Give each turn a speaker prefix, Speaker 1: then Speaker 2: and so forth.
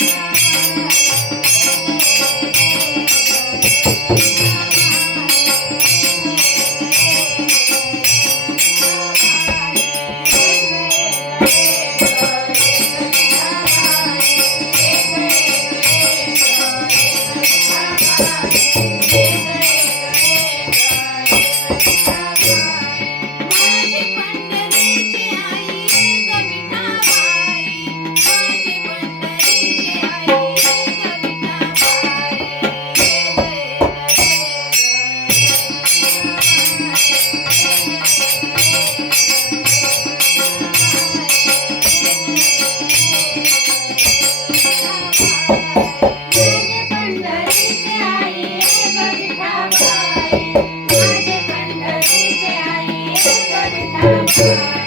Speaker 1: Yeah.
Speaker 2: Yeah.